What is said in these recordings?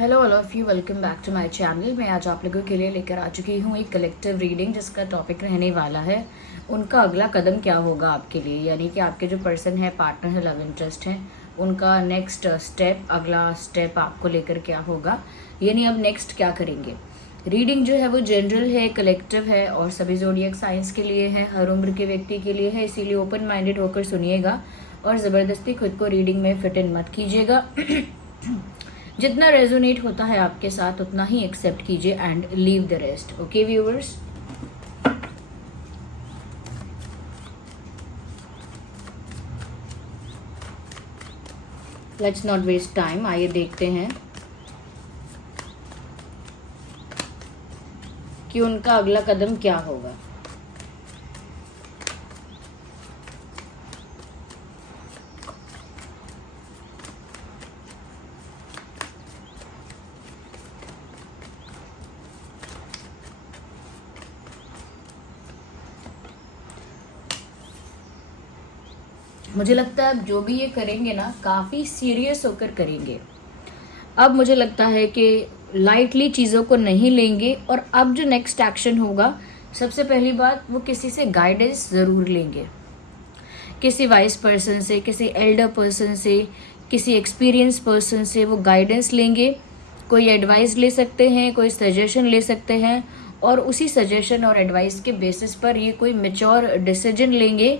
Hello all of you, welcome back to my channel. मैं आज आप लोगों के लिए लेकर आ चुकी हूँ एक कलेक्टिव रीडिंग जिसका टॉपिक रहने वाला है उनका अगला कदम क्या होगा आपके लिए। यानी कि आपके जो पर्सन है, पार्टनर है, लव इंटरेस्ट है, उनका नेक्स्ट स्टेप, अगला स्टेप आपको लेकर क्या होगा, यानी अब नेक्स्ट क्या करेंगे। रीडिंग जो है वो जनरल है, कलेक्टिव है और सभी ज़ोडिएक साइंस के लिए है, हर उम्र के व्यक्ति के लिए है। इसीलिए ओपन माइंडेड होकर सुनिएगा और ज़बरदस्ती खुद को रीडिंग में फिट इन मत कीजिएगा। जितना रेजोनेट होता है आपके साथ उतना ही एक्सेप्ट कीजिए and leave the rest. Okay viewers, let's not waste time. आइए देखते हैं कि उनका अगला कदम क्या होगा। मुझे लगता है अब जो भी ये करेंगे ना, काफ़ी सीरियस होकर करेंगे। अब मुझे लगता है कि लाइटली चीज़ों को नहीं लेंगे और अब जो नेक्स्ट एक्शन होगा, सबसे पहली बात, वो किसी से गाइडेंस ज़रूर लेंगे। किसी वाइस पर्सन से, किसी एल्डर पर्सन से, किसी एक्सपीरियंस पर्सन से वो गाइडेंस लेंगे। कोई एडवाइस ले सकते हैं, कोई सजेशन ले सकते हैं और उसी सजेशन और एडवाइस के बेसिस पर ये कोई मैच्योर डिसीजन लेंगे।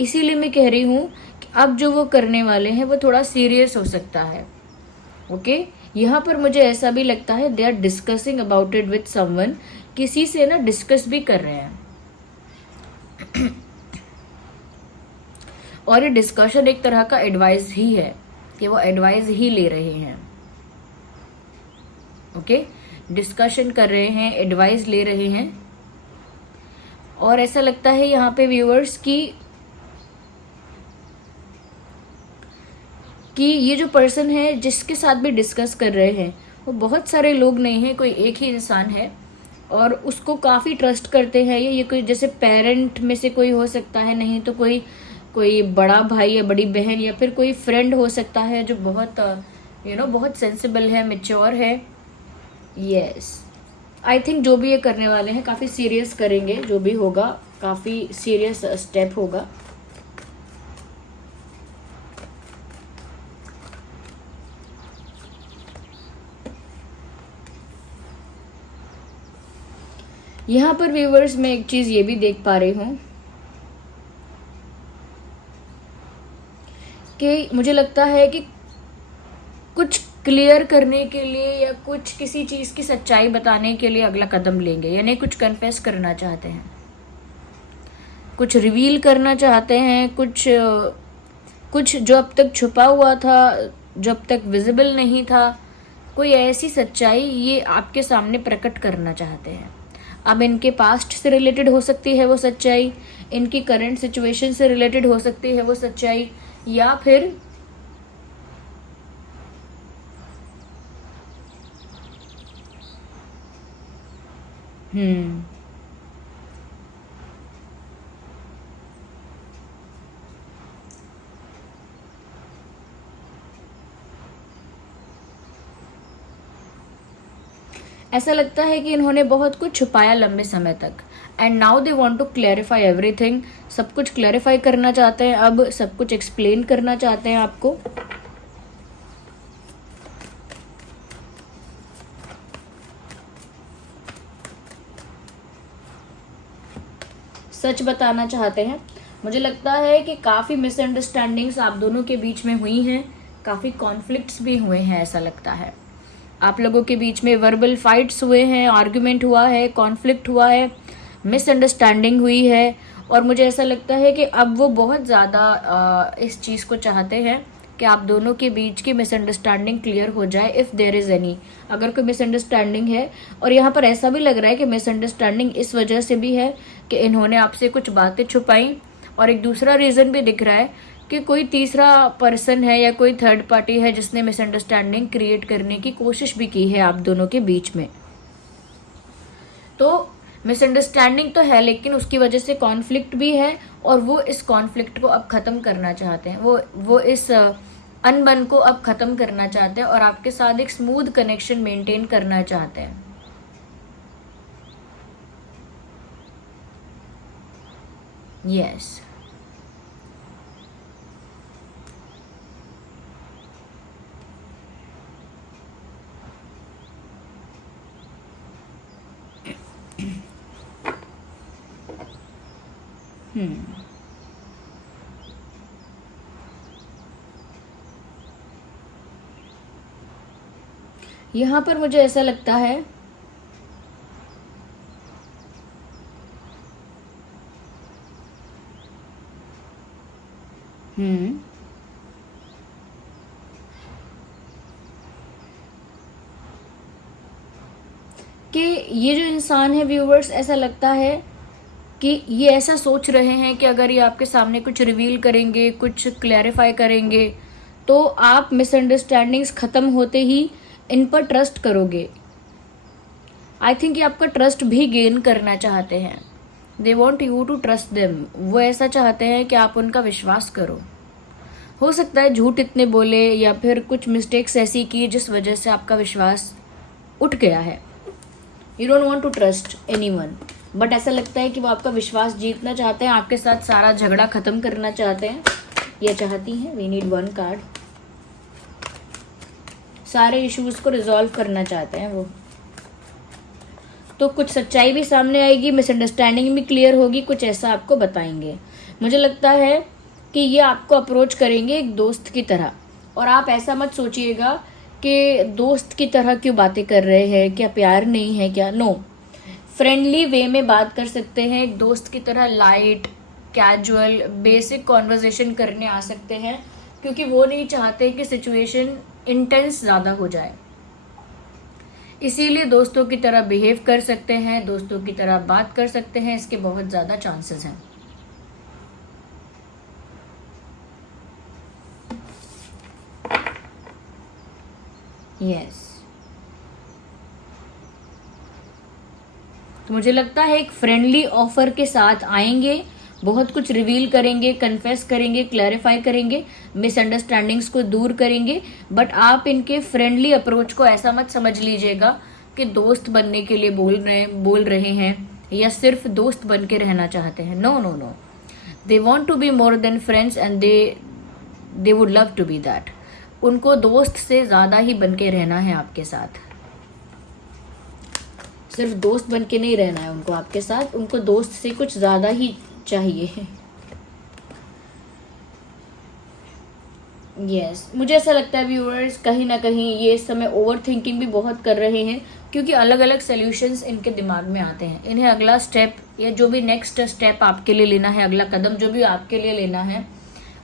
इसीलिए मैं कह रही हूँ कि अब जो वो करने वाले हैं वो थोड़ा सीरियस हो सकता है। ओके, यहाँ पर मुझे ऐसा भी लगता है they are discussing about it with someone, किसी से ना डिस्कस भी कर रहे हैं। और ये डिस्कशन एक तरह का एडवाइस ही है कि वो एडवाइस ही ले रहे हैं। ओके, डिस्कशन कर रहे हैं, एडवाइस ले रहे हैं। और ऐसा लगता है यहाँ पे व्यूअर्स कि ये जो पर्सन है जिसके साथ भी डिस्कस कर रहे हैं वो बहुत सारे लोग नहीं हैं, कोई एक ही इंसान है और उसको काफ़ी ट्रस्ट करते हैं। ये कोई जैसे पेरेंट में से कोई हो सकता है, नहीं तो कोई कोई बड़ा भाई या बड़ी बहन या फिर कोई फ्रेंड हो सकता है जो बहुत बहुत सेंसिबल है, मैच्योर है। यस, आई थिंक जो भी ये करने वाले हैं काफ़ी सीरियस करेंगे। जो भी होगा काफ़ी सीरियस स्टेप होगा। यहाँ पर व्यूवर्स मैं एक चीज़ ये भी देख पा रही हूँ कि मुझे लगता है कि कुछ क्लियर करने के लिए या कुछ किसी चीज़ की सच्चाई बताने के लिए अगला कदम लेंगे। यानी कुछ कन्फेस करना चाहते हैं, कुछ रिवील करना चाहते हैं, कुछ जो अब तक छुपा हुआ था, जो अब तक विजिबल नहीं था, कोई ऐसी सच्चाई ये आपके सामने प्रकट करना चाहते हैं। अब इनके पास्ट से रिलेटेड हो सकती है वो सच्चाई, इनकी करंट सिचुएशन से रिलेटेड हो सकती है वो सच्चाई, या फिर ऐसा लगता है कि इन्होंने बहुत कुछ छुपाया लंबे समय तक and now they want to clarify everything. सब कुछ क्लैरिफाई करना चाहते हैं, अब सब कुछ एक्सप्लेन करना चाहते हैं आपको। सच बताना चाहते हैं। मुझे लगता है कि काफ़ी मिसअंडरस्टैंडिंग्स आप दोनों के बीच में हुई हैं, काफ़ी कॉन्फ्लिक्ट्स भी हुए हैं। ऐसा लगता है आप लोगों के बीच में वर्बल फाइट्स हुए हैं, आर्ग्यूमेंट हुआ है, कॉन्फ्लिक्ट हुआ है, मिसअंडरस्टैंडिंग हुई है। और मुझे ऐसा लगता है कि अब वो बहुत ज़्यादा इस चीज़ को चाहते हैं कि आप दोनों के बीच की मिसअंडरस्टैंडिंग क्लियर हो जाए, इफ़ देयर इज़ एनी, अगर कोई मिसअंडरस्टैंडिंग है। और यहाँ पर ऐसा भी लग रहा है कि मिसअंडरस्टैंडिंग इस वजह से भी है कि इन्होंने आपसे कुछ बातें छुपाई। और एक दूसरा रीज़न भी दिख रहा है कि कोई तीसरा पर्सन है या कोई थर्ड पार्टी है जिसने मिसअंडरस्टैंडिंग क्रिएट करने की कोशिश भी की है आप दोनों के बीच में। तो मिसअंडरस्टैंडिंग तो है, लेकिन उसकी वजह से कॉन्फ्लिक्ट भी है और वो इस कॉन्फ्लिक्ट को अब ख़त्म करना चाहते हैं। वो इस अनबन को अब खत्म करना चाहते हैं और आपके साथ एक स्मूथ कनेक्शन मेंटेन करना चाहते हैं। यस यहाँ पर मुझे ऐसा लगता है कि ये जो इंसान है व्यूवर्स, ऐसा लगता है कि ये ऐसा सोच रहे हैं कि अगर ये आपके सामने कुछ रिवील करेंगे, कुछ क्लैरिफाई करेंगे, तो आप मिसअंडरस्टैंडिंग्स ख़त्म होते ही इन पर ट्रस्ट करोगे। आई थिंक ये आपका ट्रस्ट भी गेन करना चाहते हैं। They want you to trust them. वो ऐसा चाहते हैं कि आप उनका विश्वास करो। हो सकता है झूठ इतने बोले या फिर कुछ मिस्टेक्स ऐसी की जिस वजह से आपका विश्वास उठ गया है। You don't want to trust anyone, but ऐसा लगता है कि वो आपका विश्वास जीतना चाहते हैं, आपके साथ सारा झगड़ा खत्म करना चाहते हैं या चाहती हैं। We need one card. सारे इश्यूज को रिजॉल्व करना चाहते हैं वो। तो कुछ सच्चाई भी सामने आएगी, मिसअंडरस्टैंडिंग भी क्लियर होगी, कुछ ऐसा आपको बताएंगे। मुझे लगता है कि ये आपको अप्रोच करेंगे एक दोस्त की तरह, और आप ऐसा मत सोचिएगा कि दोस्त की तरह क्यों बातें कर रहे हैं, क्या प्यार नहीं है क्या। नो, फ्रेंडली वे में बात कर सकते हैं, एक दोस्त की तरह लाइट कैजुअल बेसिक कॉन्वर्जेशन करने आ सकते हैं, क्योंकि वो नहीं चाहते कि सिचुएशन इंटेंस ज़्यादा हो जाए। इसीलिए दोस्तों की तरह बिहेव कर सकते हैं, दोस्तों की तरह बात कर सकते हैं, इसके बहुत ज़्यादा चांसेस हैं। यस तो मुझे लगता है एक फ्रेंडली ऑफर के साथ आएंगे, बहुत कुछ रिवील करेंगे, कन्फेस करेंगे, क्लैरिफाई करेंगे, मिसअंडरस्टैंडिंग्स को दूर करेंगे। बट आप इनके फ्रेंडली अप्रोच को ऐसा मत समझ लीजिएगा कि दोस्त बनने के लिए बोल रहे हैं या सिर्फ दोस्त बन के रहना चाहते हैं। No no no, they want to be more than friends and they would love to be that. उनको दोस्त से ज़्यादा ही बन के रहना है आपके साथ। सिर्फ दोस्त बन के नहीं रहना है उनको आपके साथ, उनको दोस्त से कुछ ज़्यादा ही चाहिए। यस मुझे ऐसा लगता है व्यूअर्स, कहीं ना कहीं ये इस समय ओवर थिंकिंग भी बहुत कर रहे हैं, क्योंकि अलग अलग सॉल्यूशंस इनके दिमाग में आते हैं। इन्हें अगला स्टेप या जो भी नेक्स्ट स्टेप आपके लिए लेना है, अगला कदम जो भी आपके लिए लेना है,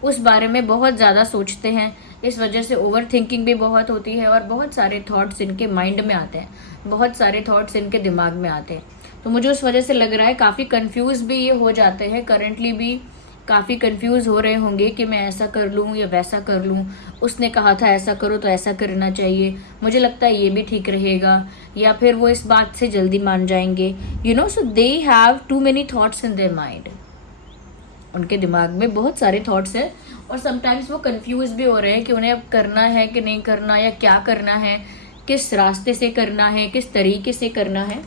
उस बारे में बहुत ज़्यादा सोचते हैं। इस वजह से ओवर थिंकिंग भी बहुत होती है और बहुत सारे थॉट्स इनके माइंड में आते हैं, बहुत सारे थॉट्स इनके दिमाग में आते हैं। तो मुझे उस वजह से लग रहा है काफ़ी कंफ्यूज भी ये हो जाते हैं, करंटली भी काफ़ी कंफ्यूज हो रहे होंगे कि मैं ऐसा कर लूँ या वैसा कर लूँ, उसने कहा था ऐसा करो तो ऐसा करना चाहिए, मुझे लगता है ये भी ठीक रहेगा, या फिर वो इस बात से जल्दी मान जाएंगे। You know, so they have too many thoughts in their mind. उनके दिमाग में बहुत सारे थॉट्स हैं और समटाइम्स वो कंफ्यूज भी हो रहे हैं कि उन्हें अब करना है कि नहीं करना, या क्या करना है, किस रास्ते से करना है, किस तरीके से करना है।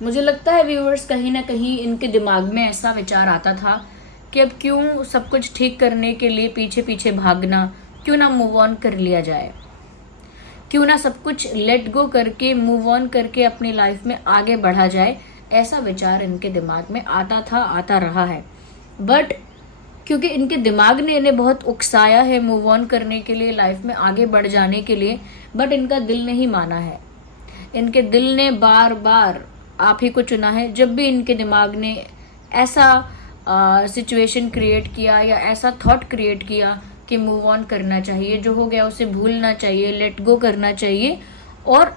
मुझे लगता है व्यूअर्स, कहीं ना कहीं इनके दिमाग में ऐसा विचार आता था कि अब क्यों सब कुछ ठीक करने के लिए पीछे पीछे भागना, क्यों ना मूव ऑन कर लिया जाए, क्यों ना सब कुछ लेट गो करके मूव ऑन करके अपनी लाइफ में आगे बढ़ा जाए। ऐसा विचार इनके दिमाग में आता था, आता रहा है। बट क्योंकि इनके दिमाग ने इन्हें बहुत उकसाया है मूव ऑन करने के लिए, लाइफ में आगे बढ़ जाने के लिए, बट इनका दिल नहीं माना है। इनके दिल ने बार बार आप ही को चुना है। जब भी इनके दिमाग ने ऐसा सिचुएशन क्रिएट किया या ऐसा थॉट क्रिएट किया कि मूव ऑन करना चाहिए, जो हो गया उसे भूलना चाहिए, लेट गो करना चाहिए और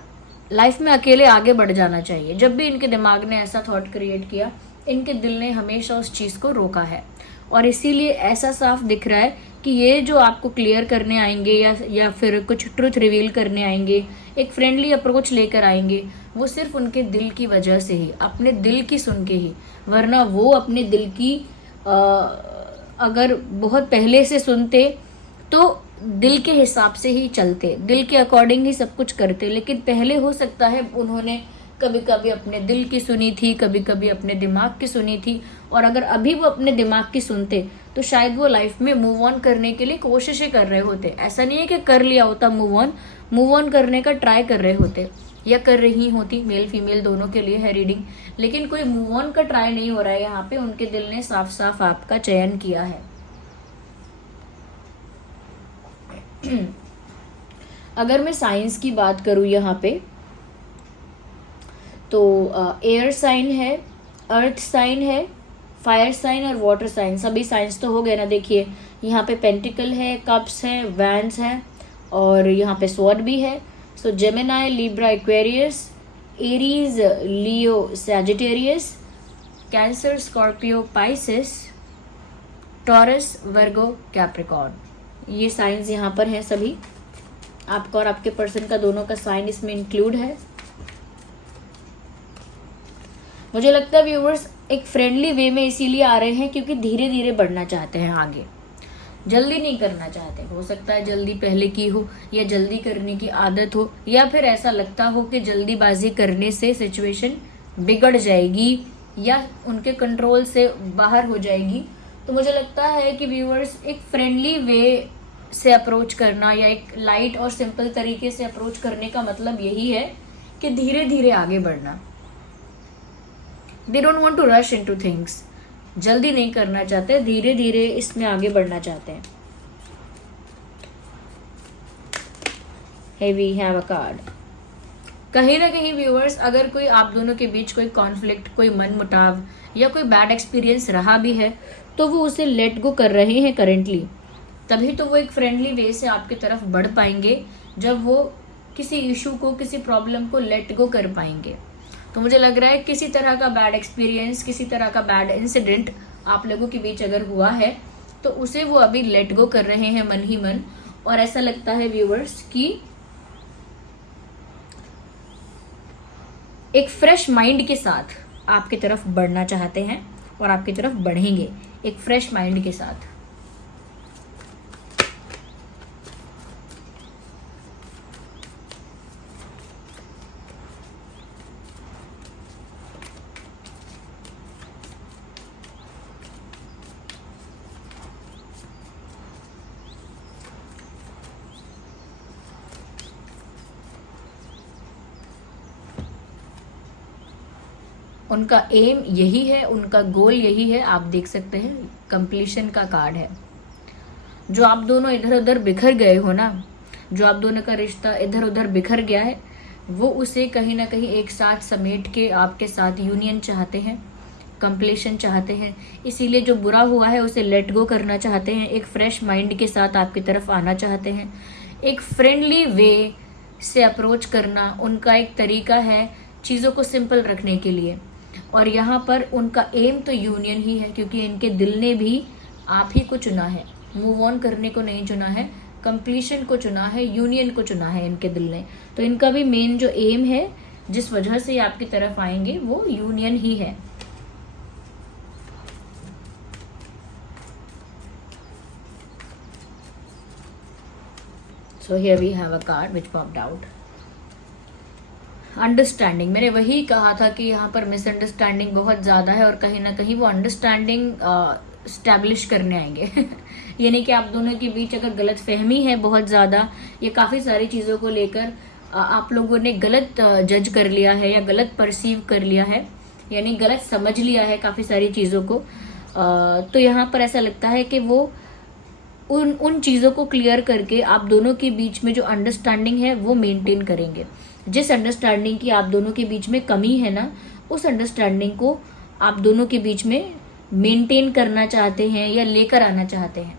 लाइफ में अकेले आगे बढ़ जाना चाहिए। जब भी इनके दिमाग ने ऐसा थॉट क्रिएट किया, इनके दिल ने हमेशा उस चीज़ को रोका है, और इसीलिए ऐसा साफ दिख रहा है कि ये जो आपको क्लियर करने आएंगे या फिर कुछ ट्रुथ रिवील करने आएंगे, एक फ्रेंडली अप्रोच लेकर आएंगे, वो सिर्फ उनके दिल की वजह से ही, अपने दिल की सुन के ही। वरना वो अपने दिल की अगर बहुत पहले से सुनते तो दिल के हिसाब से ही चलते, दिल के अकॉर्डिंग ही सब कुछ करते। लेकिन पहले हो सकता है उन्होंने कभी कभी अपने दिल की सुनी थी, कभी कभी अपने दिमाग की सुनी थी, और अगर अभी वो अपने दिमाग की सुनते तो शायद वो लाइफ में मूव ऑन करने के लिए कोशिशें कर रहे होते। ऐसा नहीं है कि कर लिया होता मूव ऑन करने का ट्राई कर रहे होते या कर रही होती, मेल फीमेल दोनों के लिए है रीडिंग। लेकिन कोई मूव ऑन का ट्राई नहीं हो रहा है यहाँ पे, उनके दिल ने साफ साफ आपका चयन किया है। अगर मैं साइंस की बात करूं यहाँ पे, तो एयर साइन है, अर्थ साइन है, फायर साइन और वाटर साइन, सभी साइंस तो हो गए ना। देखिए यहाँ पे पेंटिकल है, कप्स है, वैंड्स है, और यहाँ पे स्वॉर्ड भी है। So Gemini, Libra, Aquarius, Aries, Leo, Sagittarius, Cancer, Scorpio, Pisces, Taurus, Virgo, Capricorn, ये साइंस यहाँ पर हैं सभी। आपका और आपके पर्सन का दोनों का साइन इसमें इंक्लूड है। मुझे लगता है व्यूवर्स एक फ्रेंडली वे में इसीलिए आ रहे हैं क्योंकि धीरे धीरे बढ़ना चाहते हैं आगे, जल्दी नहीं करना चाहते। हो सकता है जल्दी पहले की हो, या जल्दी करने की आदत हो, या फिर ऐसा लगता हो कि जल्दीबाजी करने से सिचुएशन बिगड़ जाएगी या उनके कंट्रोल से बाहर हो जाएगी। तो मुझे लगता है कि व्यूवर्स एक फ्रेंडली वे से अप्रोच करना या एक लाइट और सिंपल तरीके से अप्रोच करने का मतलब यही है कि धीरे धीरे आगे बढ़ना। They don't want to rush into things, जल्दी नहीं करना चाहते, धीरे धीरे इसमें आगे बढ़ना चाहते हैं। Here we have a card. कहीं ना कहीं व्यूअर्स अगर कोई आप दोनों के बीच कोई कॉन्फ्लिक्ट, कोई मनमुटाव या कोई बैड एक्सपीरियंस रहा भी है तो वो उसे लेट गो कर रहे हैं करेंटली, तभी तो वो एक फ्रेंडली वे से आपकी तरफ बढ़ पाएंगे जब वो किसी इशू को, किसी प्रॉब्लम को लेट गो कर पाएंगे। तो मुझे लग रहा है किसी तरह का बैड एक्सपीरियंस, किसी तरह का बैड इंसिडेंट आप लोगों के बीच अगर हुआ है तो उसे वो अभी लेट गो कर रहे हैं मन ही मन। और ऐसा लगता है व्यूअर्स कि एक फ्रेश माइंड के साथ आपकी तरफ बढ़ना चाहते हैं और आपकी तरफ बढ़ेंगे एक फ्रेश माइंड के साथ। उनका एम यही है, उनका गोल यही है। आप देख सकते हैं कंप्लीशन का कार्ड है। जो आप दोनों इधर उधर बिखर गए हो ना, जो आप दोनों का रिश्ता इधर उधर बिखर गया है, वो उसे कहीं ना कहीं एक साथ समेट के आपके साथ यूनियन चाहते हैं, कंप्लीशन चाहते हैं। इसीलिए जो बुरा हुआ है उसे लेट गो करना चाहते हैं, एक फ्रेश माइंड के साथ आपकी तरफ आना चाहते हैं। एक फ्रेंडली वे से अप्रोच करना उनका एक तरीका है चीज़ों को सिंपल रखने के लिए। और यहाँ पर उनका एम तो यूनियन ही है, क्योंकि इनके दिल ने भी आप ही को चुना है, मूव ऑन करने को नहीं चुना है, कंप्लीशन को चुना है, यूनियन को चुना है इनके दिल ने। तो इनका भी मेन जो एम है, जिस वजह से ये आपकी तरफ आएंगे, वो यूनियन ही है। So here we have a card which popped out. Understanding, मैंने वही कहा था कि यहाँ पर मिसअंडरस्टैंडिंग बहुत ज़्यादा है और कहीं ना कहीं वो अंडरस्टैंडिंग स्टैब्लिश करने आएंगे। यानी कि आप दोनों के बीच अगर गलत फहमी है बहुत ज़्यादा, ये काफ़ी सारी चीज़ों को लेकर आप लोगों ने गलत जज कर लिया है या गलत परसीव कर लिया है, यानी गलत समझ लिया है काफ़ी सारी चीज़ों को, तो यहाँ पर ऐसा लगता है कि वो उन चीज़ों को क्लियर करके आप दोनों के बीच में जो अंडरस्टैंडिंग है वो मेंटेन करेंगे। जिस अंडरस्टैंडिंग की आप दोनों के बीच में कमी है ना, उस अंडरस्टैंडिंग को आप दोनों के बीच में मेंटेन करना चाहते हैं या लेकर आना चाहते हैं।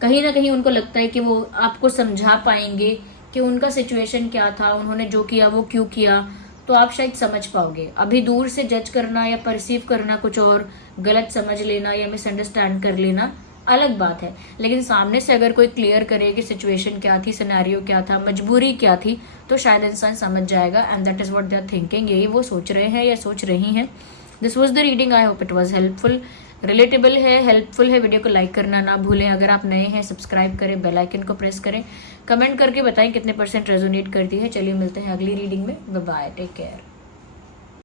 कहीं ना कहीं उनको लगता है कि वो आपको समझा पाएंगे कि उनका सिचुएशन क्या था, उन्होंने जो किया वो क्यों किया, तो आप शायद समझ पाओगे। अभी दूर से जज करना या परसीव करना कुछ और, गलत समझ लेना या मिसअंडरस्टैंड कर लेना अलग बात है, लेकिन सामने से अगर कोई क्लियर करे कि सिचुएशन क्या थी, सिनेरियो क्या था, मजबूरी क्या थी, तो शायद इंसान समझ जाएगा। And that is what they are thinking, यही वो सोच रहे हैं या सोच रही हैं। This was the reading, I hope it was helpful, relatable है, हेल्पफुल है। वीडियो को लाइक करना ना भूलें। अगर आप नए हैं सब्सक्राइब करें, बेल आइकन को प्रेस करें, कमेंट करके बताएं कितने % रेजोनेट करती है। चलिए मिलते हैं अगली रीडिंग में। Bye bye, take care.